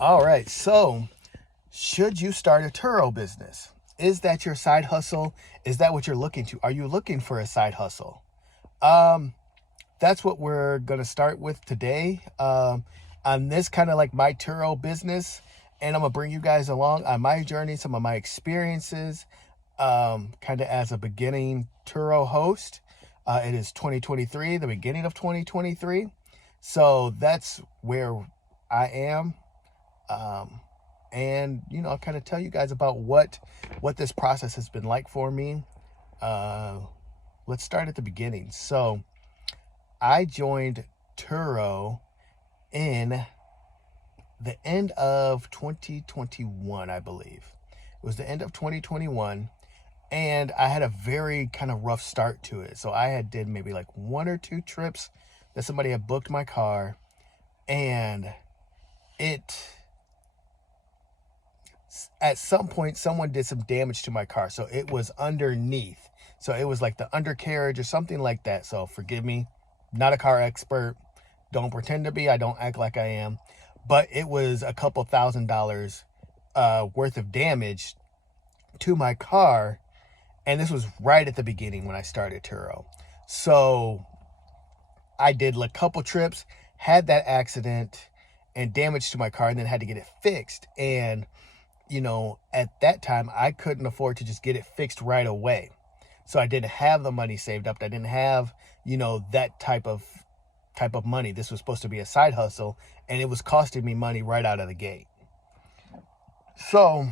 All right. So, should you start a Turo business? Is that your side hustle? Is that what you're looking to? Are you looking for a side hustle? Um, that's what we're gonna start with today. On this kind of like my Turo business, and I'm gonna bring you guys along on my journey, some of my experiences, kind of as a beginning Turo host. It is 2023, the beginning of 2023, so that's where I am. um, and I'll kind of tell you guys about what this process has been like for me. Uh, let's start at the beginning. So I joined Turo in the end of 2021, I believe. It was the end of 2021, and I had a very kind of rough start to it. So I had did maybe like one or two trips that somebody had booked my car, and it at some point someone did some damage to my car, so it was underneath. So it was like the undercarriage or something like that. So forgive me, not a car expert, don't pretend to be, I don't act like I am, but it was a couple $1,000s worth of damage to my car. And this was right at the beginning when I started Turo. So I did a couple trips, had that accident and damage to my car, and then had to get it fixed. And at that time, I couldn't afford to just get it fixed right away. So I didn't have the money saved up. I didn't have, that type of money. This was supposed to be a side hustle, and it was costing me money right out of the gate. So,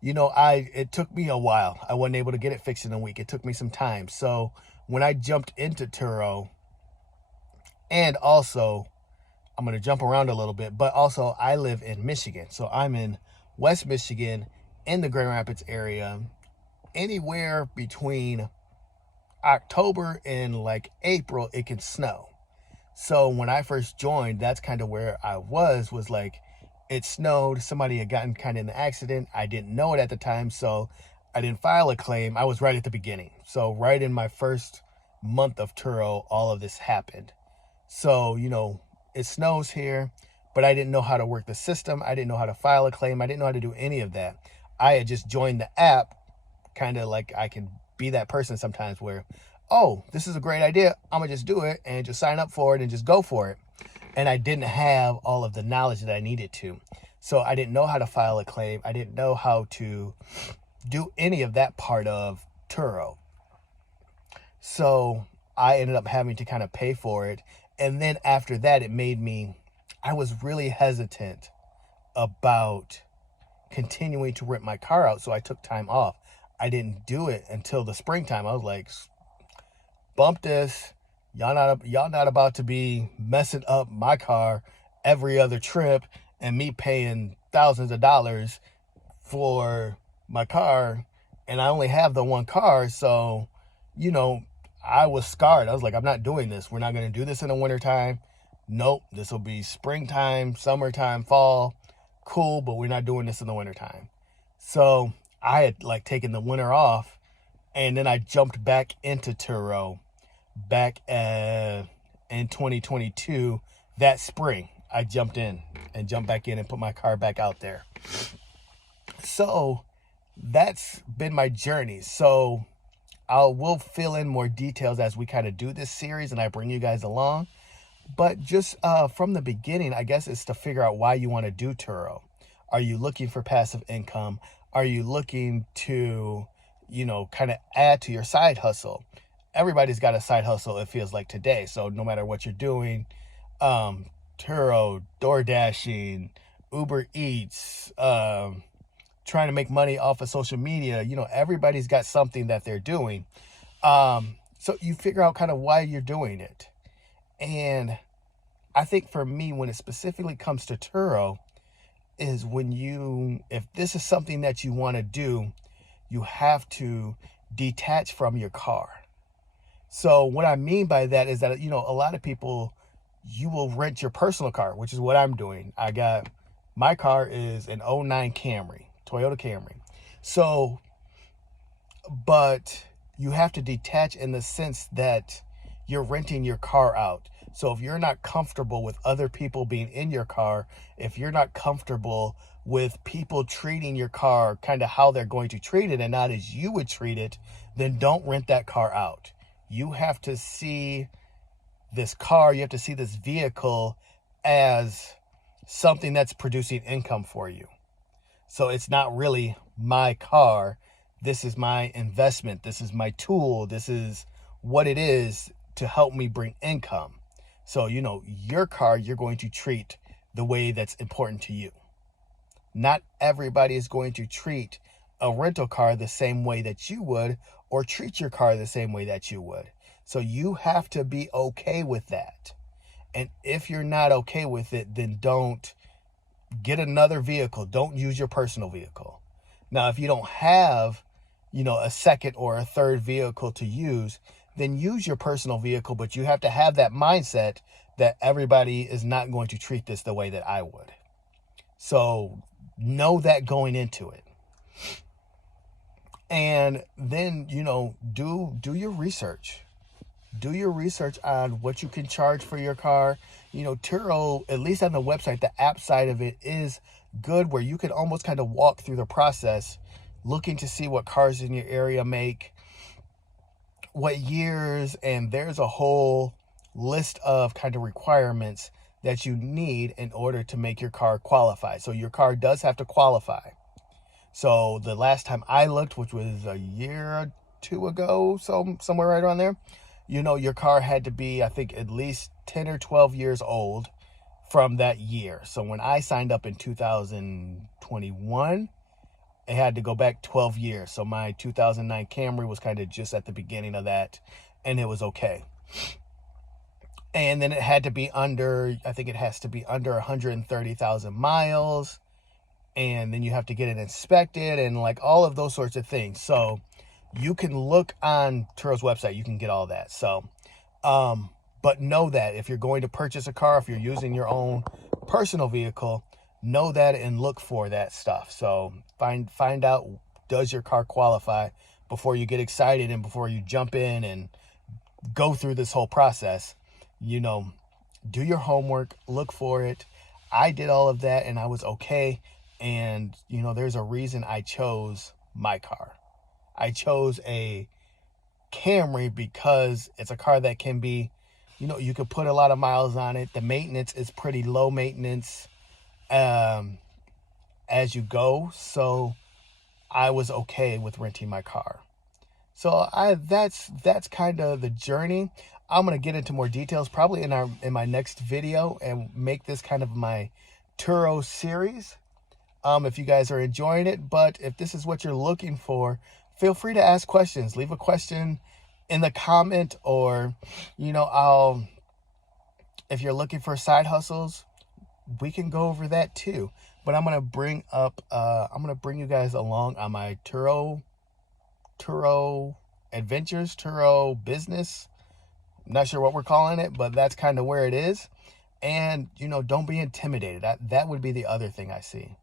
it took me a while. I wasn't able to get it fixed in a week. It took me some time. So when I jumped into Turo, and also I'm going to jump around a little bit, but also I live in Michigan. So I'm in West Michigan, in the Grand Rapids area. Anywhere between October and like April, it can snow. So when I first joined, that's kind of where I was like, it snowed. Somebody had gotten kind of in an accident. I didn't know it at the time, so I didn't file a claim. I was right at the beginning. So right in my first month of Turo, all of this happened. So, it snows here, but I didn't know how to work the system. I didn't know how to file a claim. I didn't know how to do any of that. I had just joined the app, kind of like I can be that person sometimes where, oh, this is a great idea. I'm going to just do it and just sign up for it and just go for it. And I didn't have all of the knowledge that I needed to. So I didn't know how to file a claim. I didn't know how to do any of that part of Turo. So I ended up having to kind of pay for it. And then after that, I was really hesitant about continuing to rent my car out. So I took time off. I didn't do it until the springtime. I was like, bump this. Y'all not about to be messing up my car every other trip and me paying thousands of dollars for my car. And I only have the one car. So, you know, I was scarred. I was like, I'm not doing this. We're not going to do this in the wintertime. Nope. This will be springtime, summertime, fall. Cool, but we're not doing this in the wintertime. So I had like taken the winter off, and then I jumped back into Turo back in 2022. That spring, I jumped back in and put my car back out there. So that's been my journey. So we'll fill in more details as we kind of do this series and I bring you guys along. But just from the beginning, I guess it's to figure out why you want to do Turo. Are you looking for passive income? Are you looking to, kind of add to your side hustle? Everybody's got a side hustle, it feels like today. So no matter what you're doing, Turo, door dashing, Uber Eats, trying to make money off of social media, everybody's got something that they're doing. So you figure out kind of why you're doing it. And I think for me, when it specifically comes to Turo, is if this is something that you want to do, you have to detach from your car. So what I mean by that is that, a lot of people, you will rent your personal car, which is what I'm doing. My car is an '09 Camry, Toyota Camry. So, but you have to detach in the sense that you're renting your car out. So if you're not comfortable with other people being in your car, if you're not comfortable with people treating your car kind of how they're going to treat it and not as you would treat it, then don't rent that car out. You have to see this car, you have to see this vehicle as something that's producing income for you. So it's not really my car. This is my investment. This is my tool. This is what it is to help me bring income. So, your car, you're going to treat the way that's important to you. Not everybody is going to treat a rental car the same way that you would, or treat your car the same way that you would. So you have to be okay with that. And if you're not okay with it, then don't get another vehicle. Don't use your personal vehicle. Now, if you don't have, a second or a third vehicle to use, then use your personal vehicle, but you have to have that mindset that everybody is not going to treat this the way that I would. So know that going into it. And then, do your research. Do your research on what you can charge for your car. Turo, at least on the website, the app side of it is good, where you can almost kind of walk through the process, looking to see what cars in your area make, what years, and there's a whole list of kind of requirements that you need in order to make your car qualify. So your car does have to qualify. So the last time I looked, which was a year or two ago, so somewhere right around there, your car had to be, I think, at least 10 or 12 years old from that year. So when I signed up in 2021, it had to go back 12 years. So my 2009 Camry was kind of just at the beginning of that, and it was okay. And then it had to be under, I think it has to be under 130,000 miles. And then you have to get it inspected and like all of those sorts of things. So you can look on Turo's website, you can get all that. So, but know that if you're going to purchase a car, if you're using your own personal vehicle, know that and look for that stuff. So find out, does your car qualify before you get excited and before you jump in and go through this whole process. Do your homework, look for it. I did all of that and I was okay. And, there's a reason I chose my car. I chose a Camry because it's a car that can be, you could put a lot of miles on it. The maintenance is pretty low maintenance as you go. So I was okay with renting my car. So that's kind of the journey. I'm going to get into more details probably in my next video and make this kind of my Turo series. If you guys are enjoying it, but if this is what you're looking for, feel free to ask questions. Leave a question in the comment, or, if you're looking for side hustles, we can go over that too. But I'm going to bring you guys along on my Turo adventures, Turo business. I'm not sure what we're calling it, but that's kind of where it is. And, don't be intimidated. That would be the other thing I see,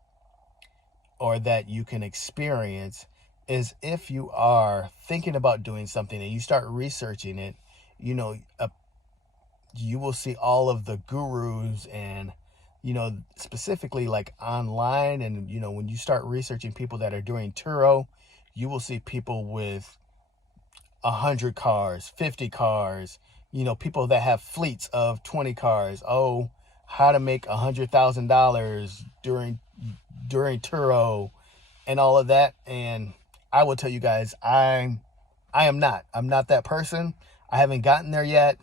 or that you can experience, is if you are thinking about doing something and you start researching it, you will see all of the gurus and, specifically like online. And, when you start researching people that are doing Turo, you will see people with 100 cars, 50 cars, people that have fleets of 20 cars. Oh, how to make $100,000 during Turo and all of that. And I will tell you guys, I'm not that person. I haven't gotten there yet.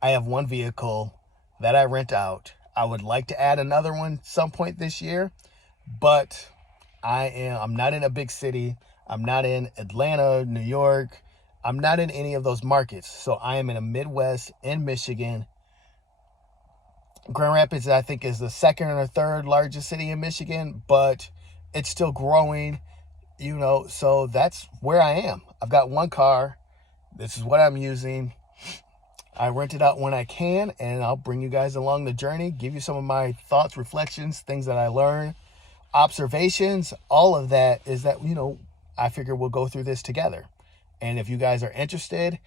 I have one vehicle that I rent out. I would like to add another one some point this year, but I'm not in a big city. I'm not in Atlanta, New York. I'm not in any of those markets. So I am in a Midwest in Michigan. Grand Rapids, I think, is the second or third largest city in Michigan, but it's still growing, so that's where I am. I've got one car. This is what I'm using. I rent it out when I can, and I'll bring you guys along the journey, give you some of my thoughts, reflections, things that I learned, observations. All of that is that, I figure we'll go through this together. And if you guys are interested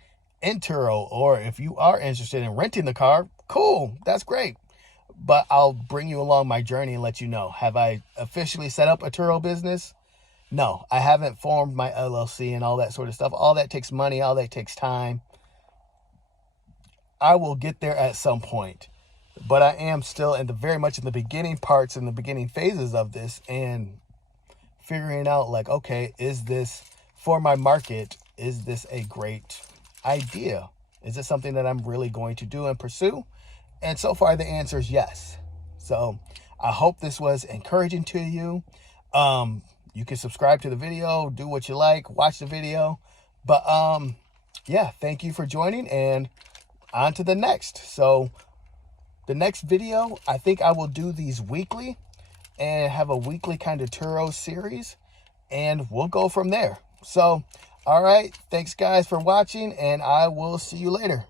in Turo, or if you are interested in renting the car, Cool. That's great. But I'll bring you along my journey and let you know. Have I officially set up a Turo business? No, I haven't formed my LLC and all that sort of stuff. All that takes money. All that takes time. I will get there at some point. But I am still very much in the beginning parts and the beginning phases of this, and figuring out like, okay, is this for my market? Is this a great idea? Is this something that I'm really going to do and pursue? And so far the answer is yes. So I hope this was encouraging to you. You can subscribe to the video, do what you like, watch the video. But yeah, thank you for joining, and on to the next. So the next video, I think I will do these weekly and have a weekly kind of Turo series, and we'll go from there. So, all right. Thanks guys for watching, and I will see you later.